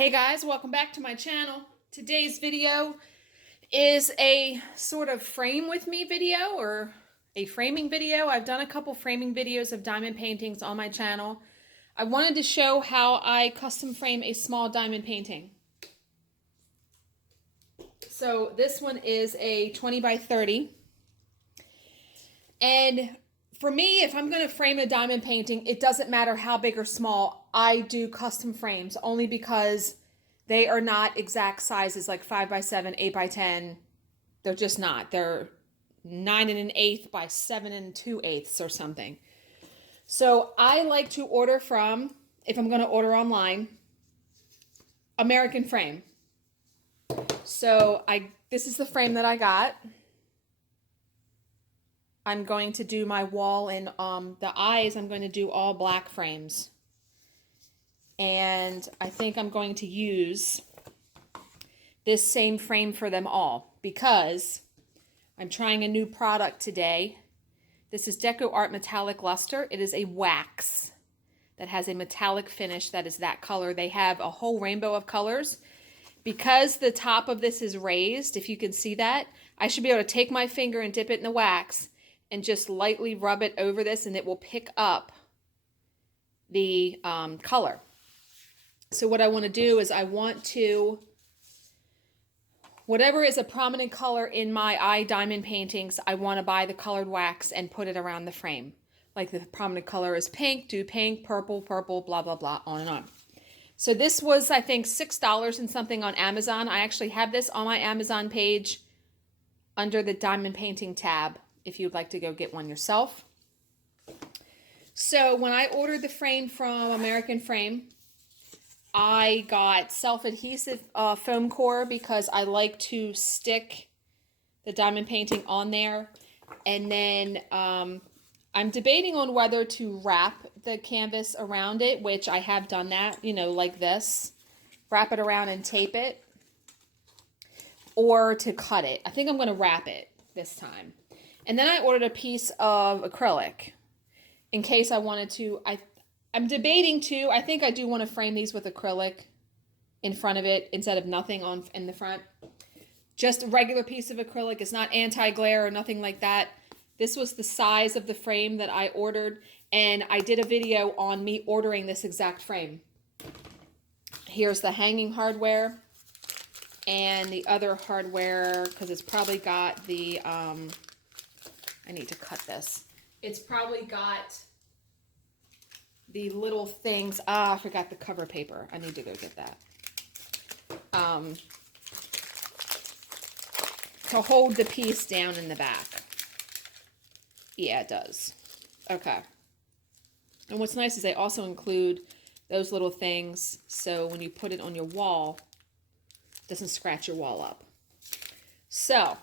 Hey guys, welcome back to my channel. Today's video is a sort of frame with me video or a framing video. I've done a couple framing videos of diamond paintings on my channel. I wanted to show how I custom frame a small diamond painting. So this one is a 20 by 30. And for me, if I'm going to frame a diamond painting, it doesn't matter how big or small. I do custom frames only because they are not exact sizes like 5 by 7, 8 by 10. They're just not. They're 9 1/8 by 7 2/8 or something. So I like to order from, if I'm going to order online, American Frame. So this is the frame that I got. I'm going to do my wall and the eyes, I'm going to do all black frames. And I think I'm going to use this same frame for them all because I'm trying a new product today. This is Deco Art Metallic Luster. It is a wax that has a metallic finish that is that color. They have a whole rainbow of colors. Because the top of this is raised, if you can see that, I should be able to take my finger and dip it in the wax and just lightly rub it over this and it will pick up the color. So what I want to do is I want to, whatever is a prominent color in my diamond paintings, I want to buy the colored wax and put it around the frame. Like the prominent color is pink, do pink, purple, purple, blah, blah, blah, on and on. So this was, I think, $6 and something on Amazon. I actually have this on my Amazon page under the diamond painting tab if you'd like to go get one yourself. So when I ordered the frame from American Frame, I got self-adhesive foam core because I like to stick the diamond painting on there. And then I'm debating on whether to wrap the canvas around it, which I have done that, you know, like this. Wrap it around and tape it. Or to cut it. I think I'm going to wrap it this time. And then I ordered a piece of acrylic in case I wanted to. I'm debating too. I think I do want to frame these with acrylic in front of it instead of nothing in the front. Just a regular piece of acrylic. It's not anti-glare or nothing like that. This was the size of the frame that I ordered, and I did a video on me ordering this exact frame. Here's the hanging hardware and the other hardware, because it's probably got the, I need to cut this. It's probably got the little things. I forgot the cover paper. I need to go get that. To hold the piece down in the back. Yeah, it does. Okay. And what's nice is they also include those little things so when you put it on your wall, it doesn't scratch your wall up. So,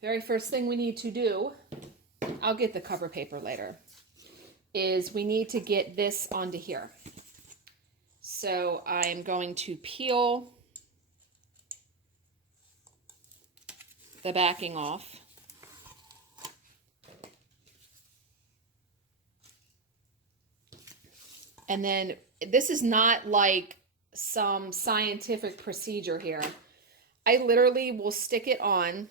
very first thing we need to do, I'll get the cover paper later, is we need to get this onto here. So I'm going to peel the backing off. And then this is not like some scientific procedure here. I literally will stick it on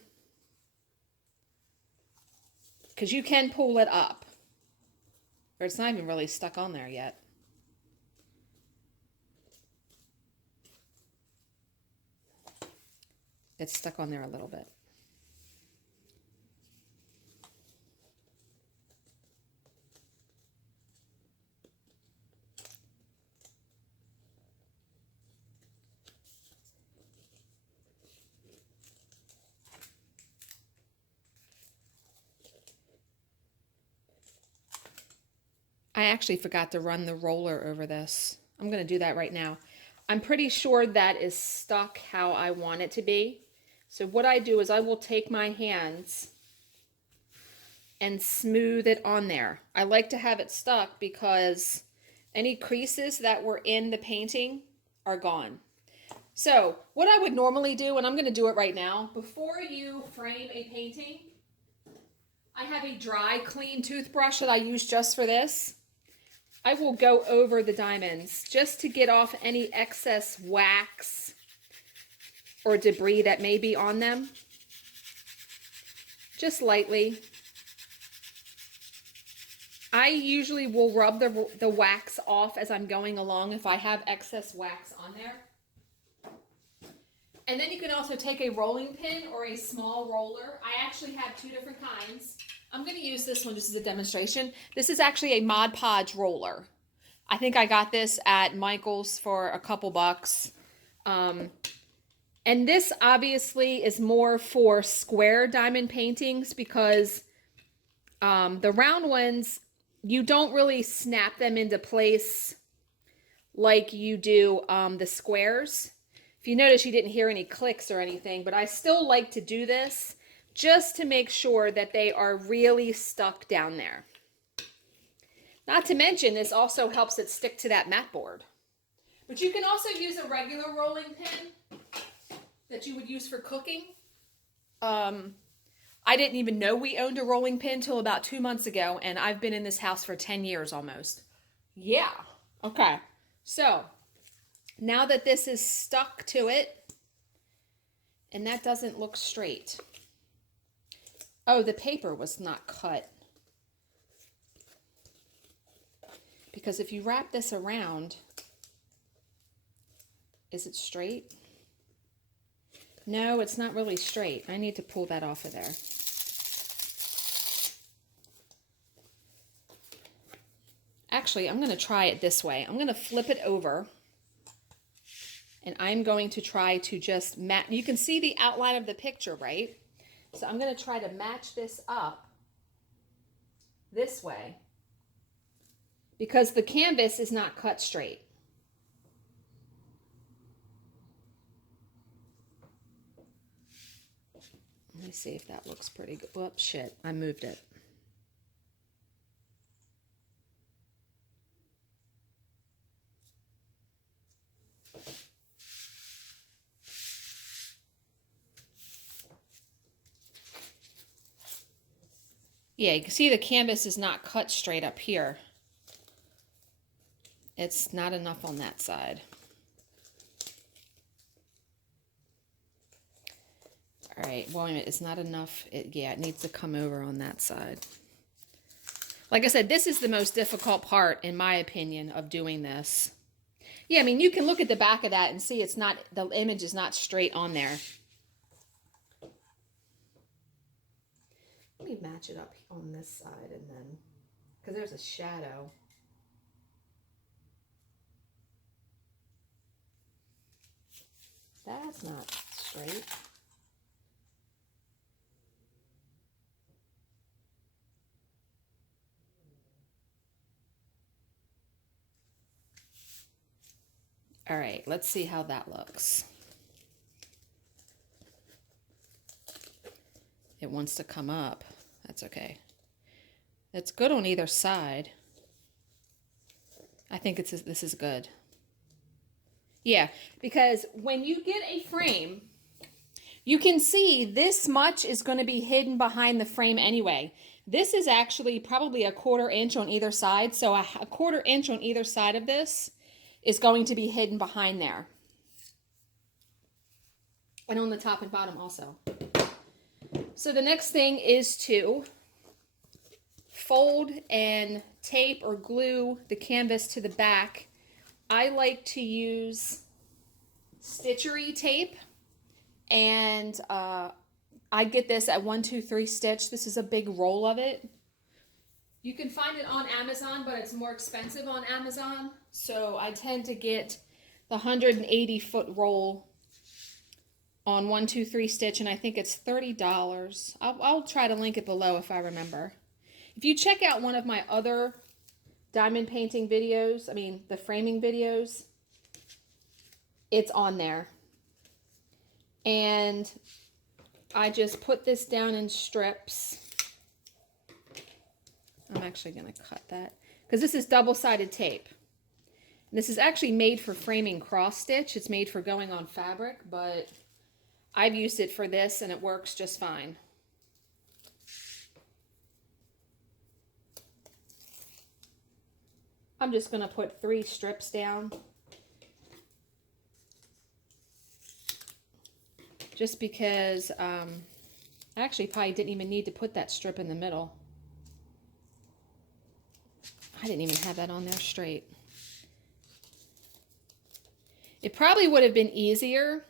because you can pull it up. Or it's not even really stuck on there yet. It's stuck on there a little bit. I actually forgot to run the roller over this. I'm going to do that right now. I'm pretty sure that is stuck how I want it to be. So what I do is I will take my hands and smooth it on there. I like to have it stuck because any creases that were in the painting are gone. So what I would normally do, and I'm going to do it right now, before you frame a painting, I have a dry, clean toothbrush that I use just for this. I will go over the diamonds just to get off any excess wax or debris that may be on them. Just lightly. I usually will rub the wax off as I'm going along if I have excess wax on there. And then you can also take a rolling pin or a small roller. I actually have two different kinds. I'm going to use this one just as a demonstration. This is actually a Mod Podge roller. I think I got this at Michael's for a couple bucks. And this obviously is more for square diamond paintings because the round ones, you don't really snap them into place like you do the squares. If you notice, you didn't hear any clicks or anything, but I still like to do this just to make sure that they are really stuck down there. Not to mention, this also helps it stick to that mat board. But you can also use a regular rolling pin that you would use for cooking. I didn't even know we owned a rolling pin till about 2 months ago, and I've been in this house for 10 years almost. Yeah. Okay. So, now that this is stuck to it, and that doesn't look straight. Oh, the paper was not cut. Because if you wrap this around, is it straight? No, it's not really straight. I need to pull that off of there. Actually, I'm going to try it this way. I'm going to flip it over. And I'm going to try to just match. You can see the outline of the picture, right? So I'm going to try to match this up this way. Because the canvas is not cut straight. Let me see if that looks pretty good. Whoops, shit, I moved it. Yeah, you can see the canvas is not cut straight up here. It's not enough on that side. All right, well, wait a minute, it's not enough. Yeah, it needs to come over on that side. Like I said, this is the most difficult part, in my opinion, of doing this. Yeah, I mean, you can look at the back of that and see it's not, the image is not straight on there. Let me match it up on this side and then, because there's a shadow. That's not straight. All right, let's see how that looks. It wants to come up. That's okay. It's good on either side. I think this is good. Yeah, because when you get a frame, you can see this much is going to be hidden behind the frame anyway. This is actually probably a 1/4 inch on either side, so a 1/4 inch on either side of this is going to be hidden behind there. And on the top and bottom also. So the next thing is to fold and tape or glue the canvas to the back. I like to use Stitchery tape, and I get this at 1-2-3 Stitch. This is a big roll of it. You can find it on Amazon, but it's more expensive on Amazon. So I tend to get the 180-foot roll on 1-2-3 Stitch, and I think it's $30. I'll try to link it below if I remember. If you check out one of my other diamond painting videos, I mean the framing videos, it's on there. And I just put this down in strips. I'm actually going to cut that because this is double-sided tape. And this is actually made for framing cross stitch. It's made for going on fabric, but I've used it for this and it works just fine. I'm just going to put 3 strips down. Just because I actually probably didn't even need to put that strip in the middle. I didn't even have that on there straight. It probably would have been easier,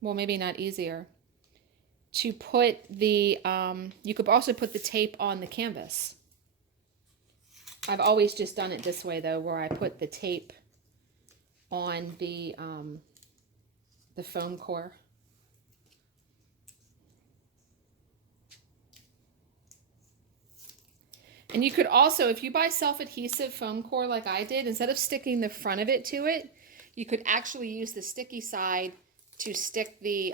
well, maybe not easier, to put the, you could also put the tape on the canvas. I've always just done it this way though, where I put the tape on the foam core. And you could also, if you buy self-adhesive foam core like I did, instead of sticking the front of it to it, you could actually use the sticky side to stick the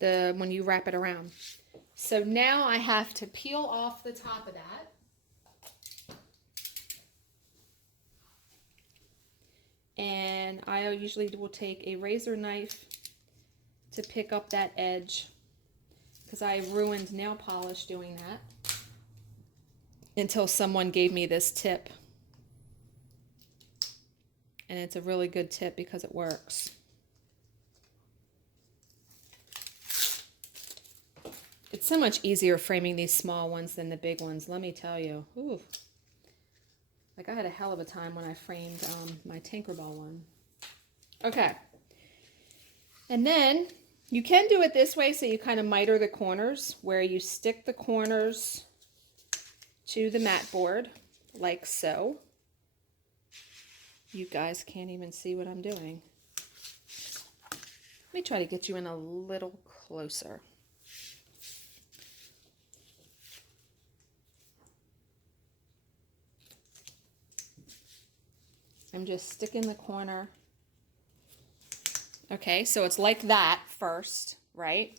when you wrap it around. So now I have to peel off the top of that. And I usually will take a razor knife to pick up that edge, because I ruined nail polish doing that until someone gave me this tip. And it's a really good tip because it works. It's so much easier framing these small ones than the big ones, let me tell you. Ooh. Like I had a hell of a time when I framed my Tinkerbell one. Okay. And then you can do it this way, so you kind of miter the corners, where you stick the corners to the mat board, like so. You guys can't even see what I'm doing. Let me try to get you in a little closer. I'm just sticking the corner. Okay, so it's like that first, right?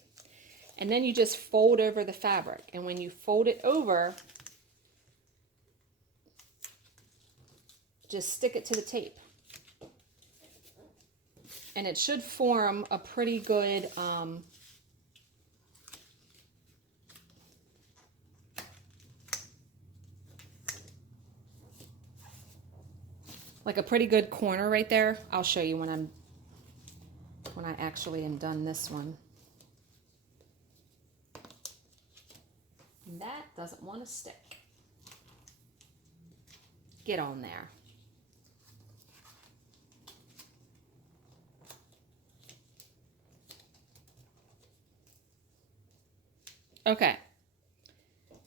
And then you just fold over the fabric. And when you fold it over, just stick it to the tape. And it should form a pretty good like a pretty good corner right there. I'll show you when I actually am done this one. And that doesn't want to stick. Get on there. Okay.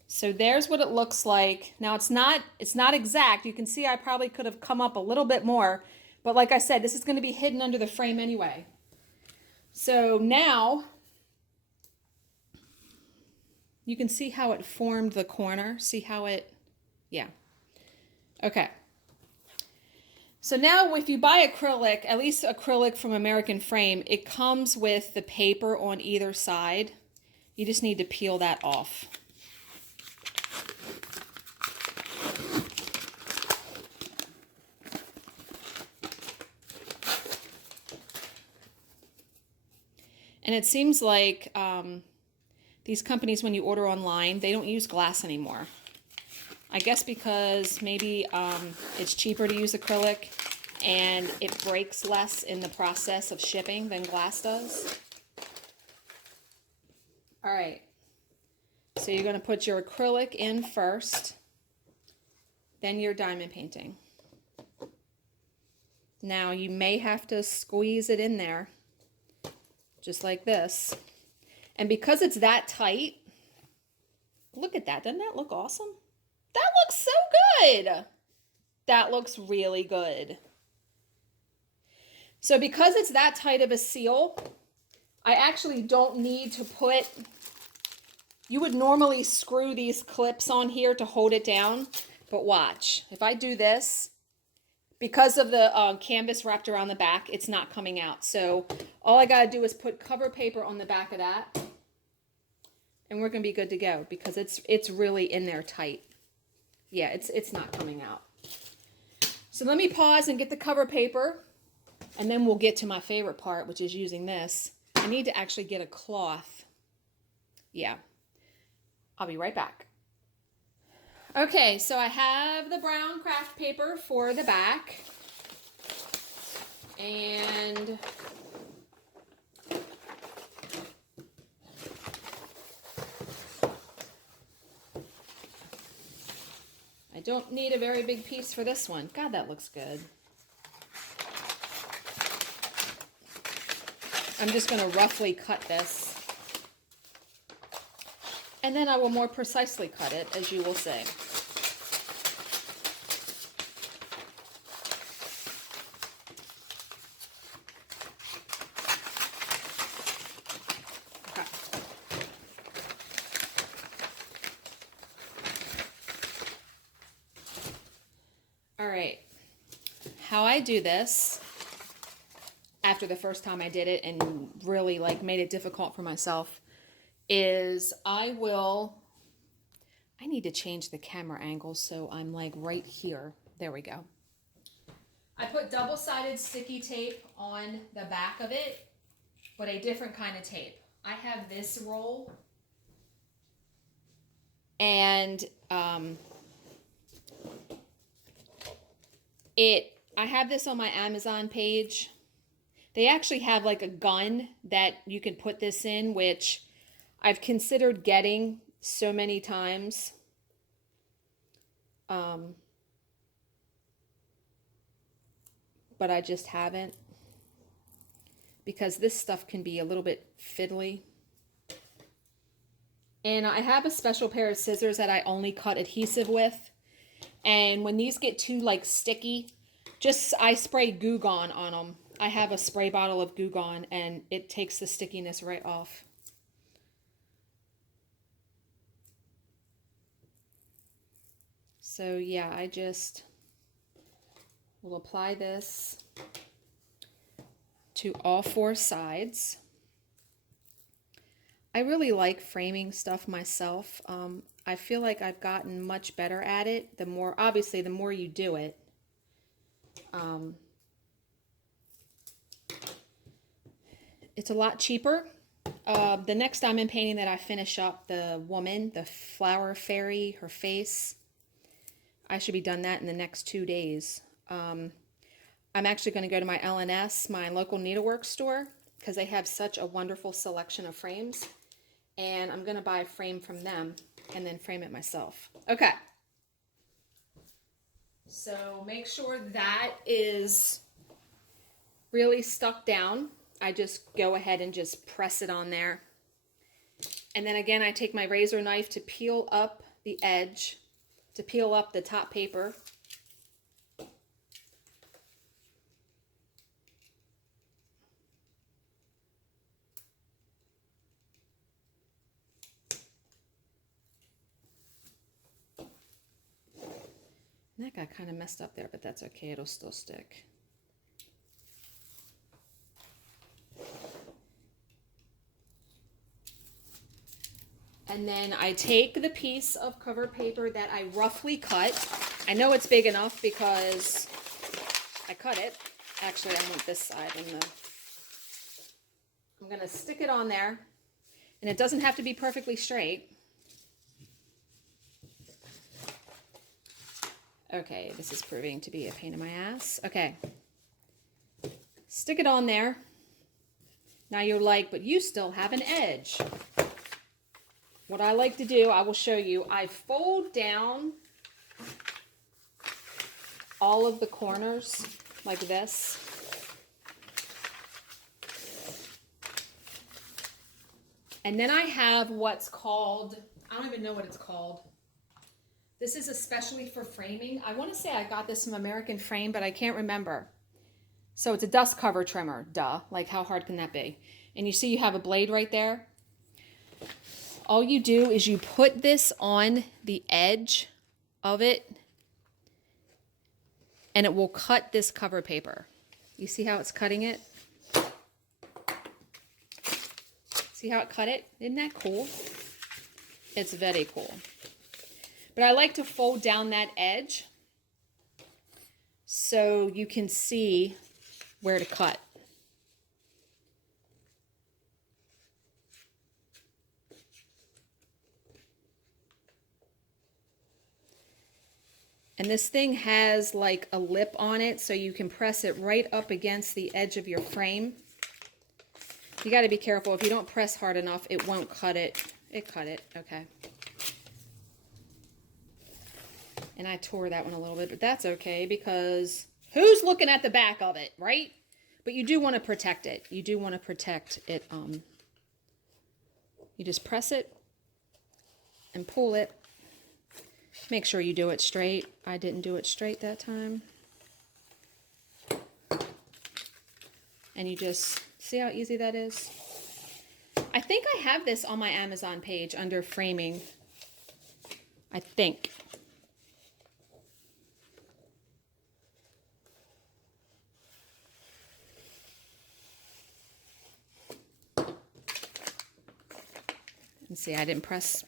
So there's what it looks like. Now it's not exact. You can see I probably could have come up a little bit more, but like I said, this is going to be hidden under the frame anyway. So now you can see how it formed the corner. See how it, yeah. Okay. So now if you buy acrylic, at least acrylic from American Frame, it comes with the paper on either side. You just need to peel that off. And it seems like these companies, when you order online, they don't use glass anymore. I guess because maybe it's cheaper to use acrylic and it breaks less in the process of shipping than glass does. All right, so you're going to put your acrylic in first, then your diamond painting. Now you may have to squeeze it in there, just like this. And because it's that tight, look at that. Doesn't that look awesome? That looks so good. That looks really good. So because it's that tight of a seal, I actually don't need to put, you would normally screw these clips on here to hold it down, but watch. If I do this, because of the canvas wrapped around the back, it's not coming out. So all I gotta do is put cover paper on the back of that, and we're gonna be good to go because it's really in there tight. Yeah, it's not coming out. So let me pause and get the cover paper, and then we'll get to my favorite part, which is using this. I need to actually get a cloth. Yeah, I'll be right back. Okay, so I have the brown craft paper for the back. And I don't need a very big piece for this one. God, that looks good. I'm just going to roughly cut this. And then I will more precisely cut it, as you will see. Okay. All right. How I do this, after the first time I did it and really like made it difficult for myself, is I need to change the camera angle so I'm like right here. There we go. I put double-sided sticky tape on the back of it, but a different kind of tape. I have this roll, and I have this on my Amazon page. They actually have like a gun that you can put this in, which I've considered getting so many times. But I just haven't, because this stuff can be a little bit fiddly. And I have a special pair of scissors that I only cut adhesive with. And when these get too like sticky, I spray Goo Gone on them. I have a spray bottle of Goo Gone and it takes the stickiness right off. So yeah, I just will apply this to all four sides. I really like framing stuff myself. I feel like I've gotten much better at it. Obviously, the more you do it. It's a lot cheaper. The next diamond painting that I finish up, the woman, the flower fairy, her face, I should be done that in the next 2 days. I'm actually going to go to my LNS, my local needlework store, because they have such a wonderful selection of frames. And I'm going to buy a frame from them and then frame it myself. Okay. So make sure that is really stuck down. I just go ahead and just press it on there. And then again, I take my razor knife to peel up the edge, to peel up the top paper. And that got kind of messed up there, but that's okay. It'll still stick. And then I take the piece of cover paper that I roughly cut. I know it's big enough because I cut it. Actually, I want this side. I'm going to stick it on there. And it doesn't have to be perfectly straight. Okay, this is proving to be a pain in my ass. Okay. Stick it on there. Now you're like, but you still have an edge. What I like to do, I will show you. I fold down all of the corners like this. And then I have what's called, I don't even know what it's called. This is especially for framing. I want to say I got this from American Frame, but I can't remember. So it's a dust cover trimmer, duh. Like how hard can that be? And you see you have a blade right there. All you do is you put this on the edge of it and it will cut this cover paper. You see how it's cutting it? See how it cut it? Isn't that cool? It's very cool. But I like to fold down that edge so you can see where to cut. And this thing has like a lip on it, so you can press it right up against the edge of your frame. You got to be careful. If you don't press hard enough, it won't cut it. It cut it. Okay. And I tore that one a little bit, but that's okay because who's looking at the back of it, right? But you do want to protect it. You do want to protect it. You just press it and pull it. Make sure you do it straight. I didn't do it straight that time. And you just see how easy that is? I think I have this on my Amazon page under framing. I think. And see, I didn't press.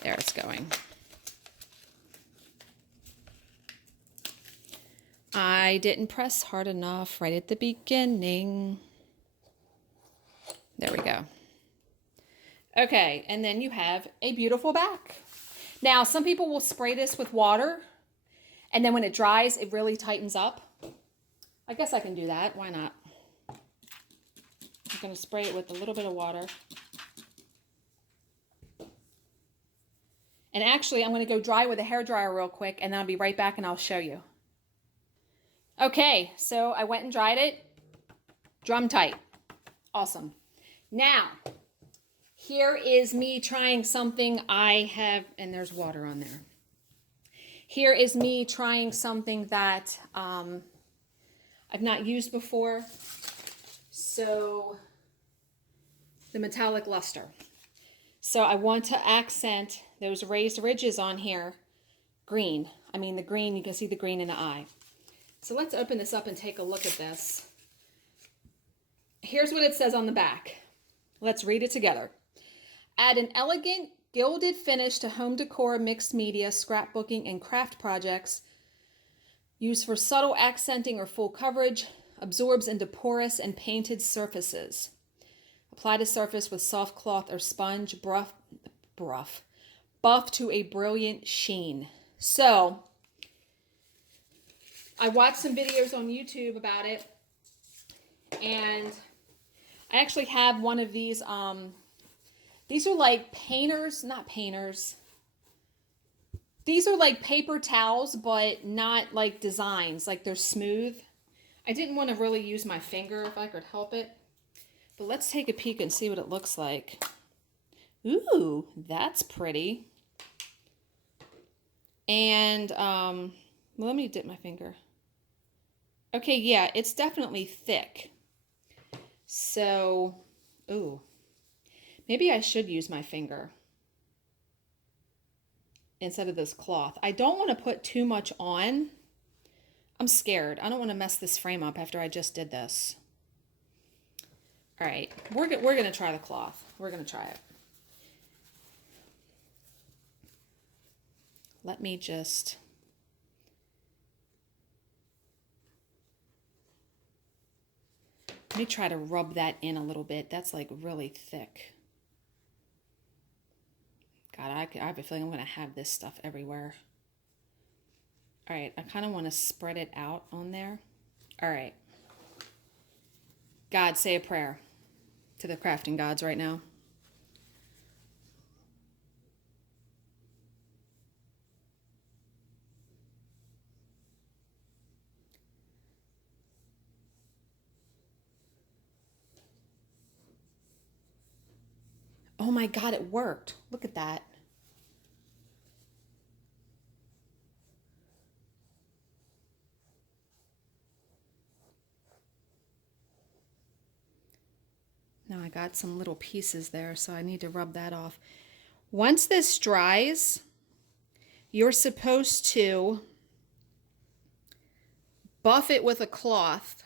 There it's going. I didn't press hard enough right at the beginning. There we go. Okay, and then you have a beautiful back. Now, some people will spray this with water, and then when it dries, it really tightens up. I guess I can do that. Why not? I'm going to spray it with a little bit of water. And actually, I'm going to go dry with a hairdryer real quick, and then I'll be right back and I'll show you. Okay, so I went and dried it. Drum tight. Awesome. Now, here is me trying something I have, and there's water on there. Here is me trying something that I've not used before. So, the metallic luster. So I want to accent those raised ridges on here green. I mean the green, you can see the green in the eye. So let's open this up and take a look at this. Here's what it says on the back. Let's read it together. Add an elegant gilded finish to home decor, mixed media, scrapbooking, and craft projects. Used for subtle accenting or full coverage. Absorbs into porous and painted surfaces. Apply to surface with soft cloth or sponge, buff to a brilliant sheen. So, I watched some videos on YouTube about it, and I actually have one of these. These are like painters, not painters. These are like paper towels, but not like designs, like they're smooth. I didn't want to really use my finger if I could help it. But let's take a peek and see what it looks like. Ooh, that's pretty. And, well, let me dip my finger. Okay, yeah, it's definitely thick. So, ooh, maybe I should use my finger instead of this cloth. I don't want to put too much on. I'm scared. I don't want to mess this frame up after I just did this. All right, we're going to try the cloth. We're going to try it. Let me just... Let me try to rub that in a little bit. That's like really thick. God, I have a feeling I'm going to have this stuff everywhere. All right, I kind of want to spread it out on there. All right. God, say a prayer to the crafting gods right now. Oh my God, it worked. Look at that. Now I got some little pieces there, so I need to rub that off. Once this dries, you're supposed to buff it with a cloth.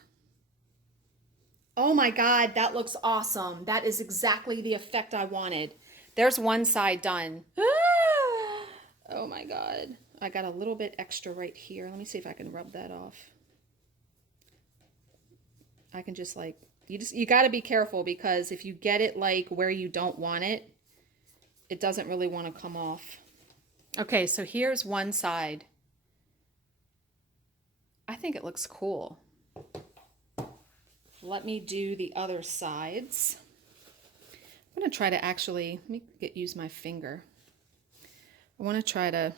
Oh my God, that looks awesome. That is exactly the effect I wanted. There's one side done. Oh my God. I got a little bit extra right here. Let me see if I can rub that off. I can just like, you got to be careful because if you get it like where you don't want it, it doesn't really want to come off. Okay, so here's one side. think it looks cool. Let me do the other sides. I'm going to try to actually, let me use my finger. I want to try to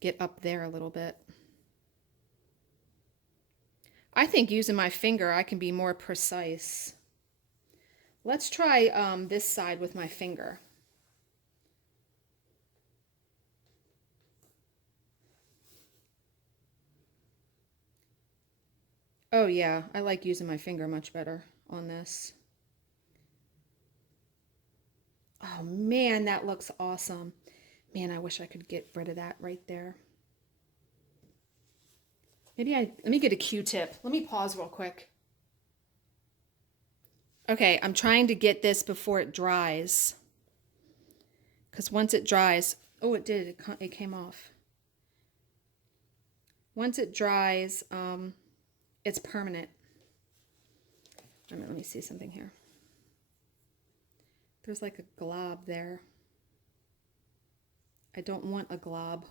get up there a little bit. I think using my finger, I can be more precise. Let's try this side with my finger. Oh yeah, I like using my finger much better on this. Oh man, that looks awesome. Man, I wish I could get rid of that right there. Let me get a Q-tip. Let me pause real quick. Okay, I'm trying to get this before it dries. Because once it dries, oh, it did, it came off. Once it dries, it's permanent. Let me see something here. There's like a glob there. I don't want a glob.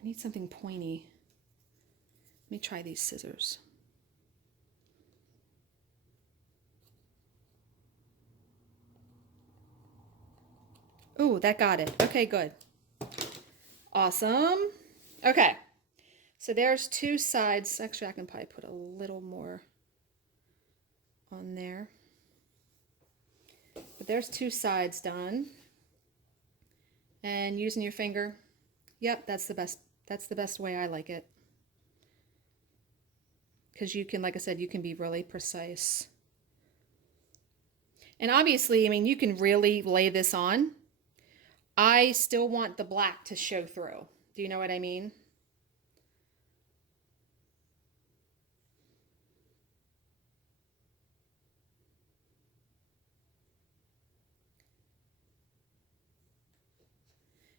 I need something pointy. Let me try these scissors. Ooh, that got it. Okay, good. Awesome. Okay. So there's two sides. Actually, I can probably put a little more on there. But there's two sides done. And using your finger, yep, that's the best. That's the best way I like it. Because you can, like I said, you can be really precise. And obviously, I mean, you can really lay this on. I still want the black to show through. Do you know what I mean?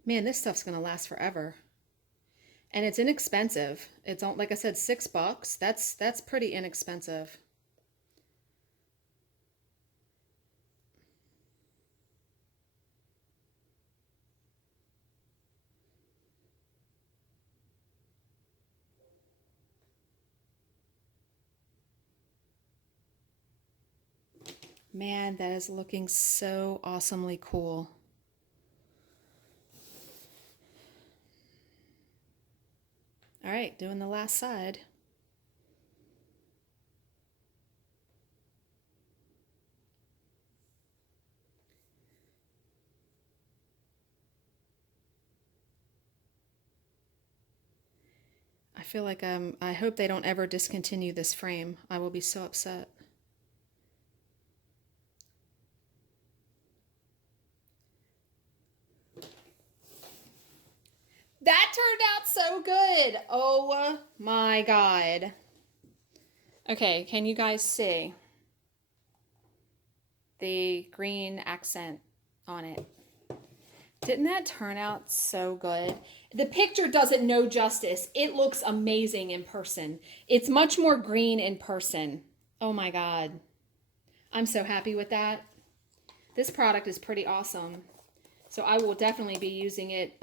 Man, this stuff's gonna last forever. And it's inexpensive. It's, like I said, $6. That's pretty inexpensive. Man, that is looking so awesomely cool. All right, doing the last side. I feel like I hope they don't ever discontinue this frame. I will be so upset. That turned out so good. Oh my God. Okay, can you guys see the green accent on it? Didn't that turn out so good? The picture does it no justice. It looks amazing in person. It's much more green in person. Oh my God. I'm so happy with that. This product is pretty awesome. So I will definitely be using it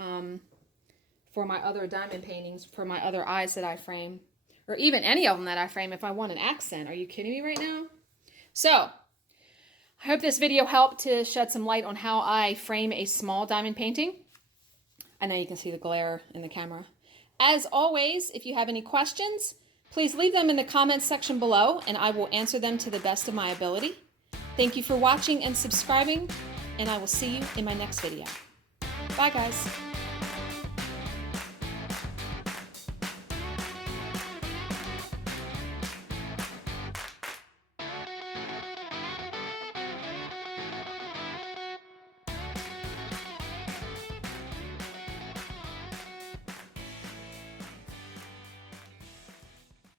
for my other diamond paintings, for my other eyes that I frame, or even any of them that I frame if I want an accent. Are you kidding me right now? So I hope this video helped to shed some light on how I frame a small diamond painting. I know you can see the glare in the camera. As always, if you have any questions, please leave them in the comments section below and I will answer them to the best of my ability. Thank you for watching and subscribing, and I will see you in my next video. Bye, guys.